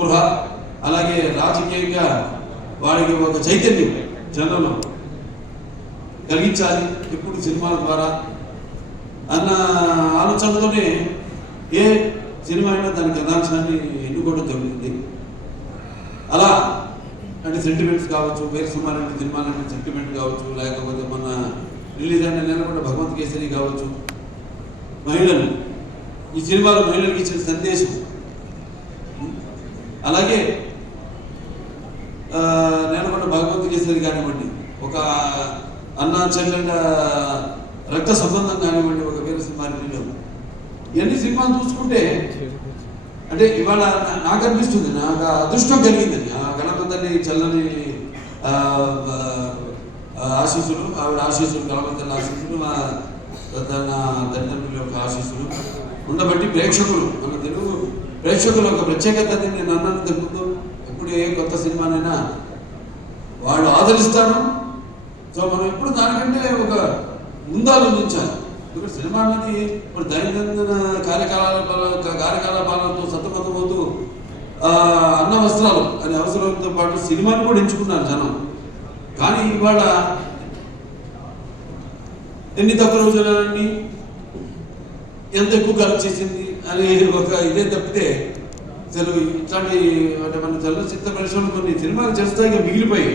స్పృహ, అలాగే రాజకీయంగా వాడికి ఒక చైతన్యం జనంలో కలిగించాలి ఎప్పుడు సినిమాల ద్వారా అన్న ఆలోచనతోనే ఏ సినిమా అయినా దాని కథాంశాన్ని ఎన్నుకోవడం జరుగుతుంది. అలా అంటే సెంటిమెంట్స్ కావచ్చు, వేరు సుమారంటే సినిమాలంటే సెంటిమెంట్ కావచ్చు, లేకపోతే మన రిలీజ్ అయిన నెల కూడా భగవంత్ కేసరి కావచ్చు, మహిళలు ఈ సినిమాలో మహిళలకు ఇచ్చిన సందేశం, అలాగే నేను కూడా భగవంత్ కేసరి కానివ్వండి, ఒక అన్నా చెల్లెళ్ళ రక్త సంబంధం కానివ్వండి, ఒక వేరే సినిమాలో ఇవన్నీ సినిమాలు చూసుకుంటే అంటే ఇవాళ నాకు అనిపిస్తుంది, నాకు అదృష్టం కలిగిందని ఆ గణపతి చల్లని ఆశీస్సులు, ఆవిడ ఆశీస్సులు, గణపతి ఆశీస్సులు, తన తల్లిదండ్రుల యొక్క ఆశీస్సులు ఉండబట్టి ప్రేక్షకులు, మన తెలుగు ప్రేక్షకులు ఒక ప్రత్యేకత నేను అన్నాను తెలుపుతూ, ఎప్పుడు ఏ కొత్త సినిమానైనా వాళ్ళు ఆదరిస్తాను. సో మనం ఎప్పుడు దానికంటే ఒక ముందాలోచించాలి. ఇప్పుడు సినిమా అనేది ఇప్పుడు దైనందిన కార్యకలాపాలతో సతమతమవుతూ అన్న వస్త్రాలు అనే అవసరంతో పాటు సినిమాని కూడా ఎంచుకున్నారు జనం. కానీ ఇవాళ ఎన్ని తక్కువ రోజులన్నీ ఎంత ఎక్కువ ఖర్చు చేసింది అని ఒక ఇదే తప్పితే అసలు ఇట్లాంటి అంటే మన చలనచిత్ర పరిశ్రమ కొన్ని సినిమాలు చేస్తాయిగా మిగిలిపోయి,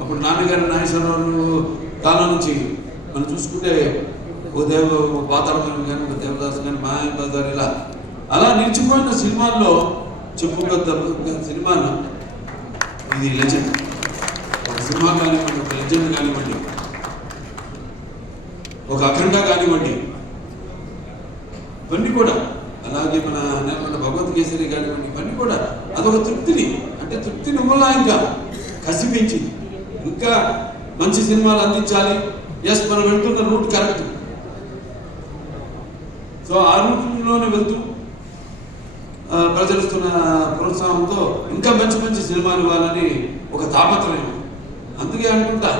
అప్పుడు నాన్నగారి నాగేశ్వరరావు కాలం నుంచి మనం చూసుకుంటే ఓ పాతాళం కానీ, ఒక దేవదాస్ కానీ, మాయాబజార్ ఇలా అలా నిలిచిపోయిన సినిమాల్లో చెప్పుకోద్ద సినిమాను ఇది లెజెండ్. ఒక సినిమా కానివ్వండి, ఒక లెజెండ్ కానివ్వండి, ఒక అఖండ కానివ్వండి, ఇవన్నీ కూడా అలాగే మన భగవత్ కేసరి కానివ్వండి, ఇవన్నీ కూడా అదొక తృప్తిని, అంటే తృప్తిని వల్ల ఇంకా కసి పెంచి ఇంకా మంచి సినిమాలు అందించాలి. ఎస్, మనం వెళ్తున్న రూట్ కరెక్ట్. సో ఆ రూట్లోనే వెళ్తూ ప్రజలిస్తున్న ప్రోత్సాహంతో ఇంకా మంచి మంచి సినిమాలు ఇవ్వాలని ఒక తాపత్రయం. అందుకే అనుకుంటా